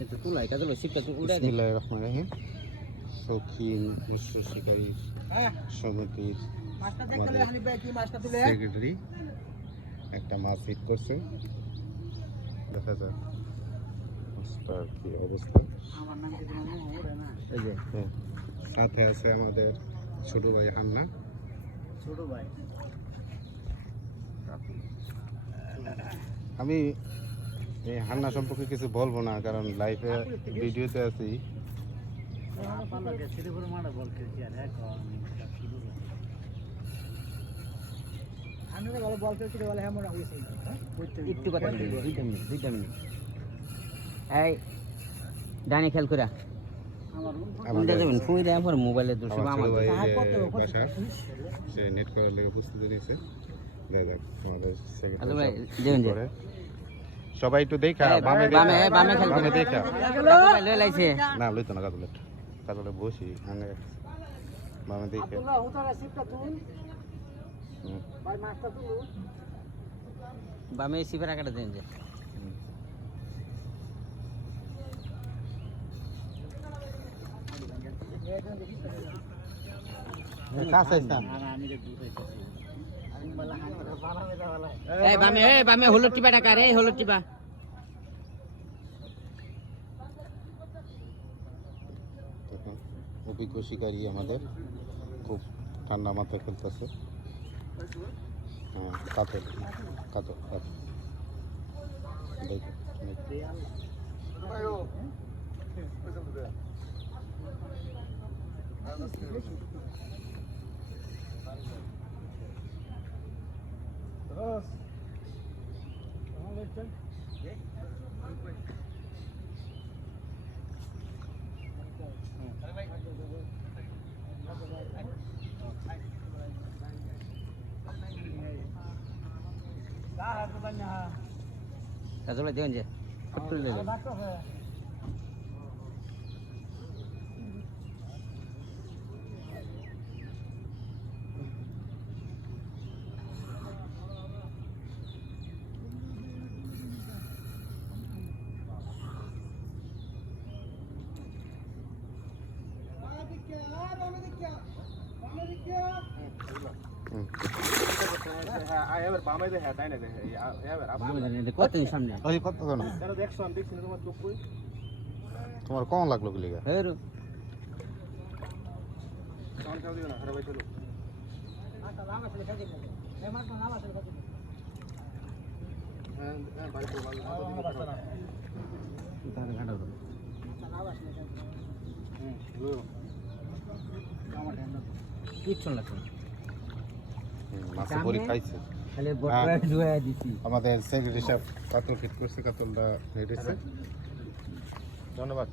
itu tulai kata lo sip kata udah deh. বিসমিল্লাহিররহমানিররহিম। শৌখিন মৎস্য শিকারী সমিতির আমাদের সেক্রেটারি একটা মাছ হিট করছে, দেখা যাক মাছটার কি অবস্থা। এই যে সাথে আছে আমাদের ছোট ভাই হান্না। ছোট ভাই আমি এই হান্না সম্পর্কে কিছু বলবো না, কারণ লাইভে ভিডিওতে আছি। একটু কথা বলি, 2 মিনিট এই ডানি খেল করে মোবাইলে সে নেট করার লেগে প্রস্তুতি নিয়েছে। সবাই একটু দেখা বামে দেখা না লইতো না কাজলে বসি বামে দেখে বামে সিফার আকাটা দেন যে বামে হলুদ টিপা টাকা রে হলুদ টিপা অভিজ্ঞ শিকারী আমাদের খুব ঠান্ডা মাথায় খেলতেছে। হ্যাঁ কাতল কাতল কাতল কাজলে দেন যে ফুটল দিল তোমার কম লাগলো কি লিগা আমাদের সেক্রেটারি সাহেব কাতল ফিট করছে, কাতলটা ধন্যবাদ।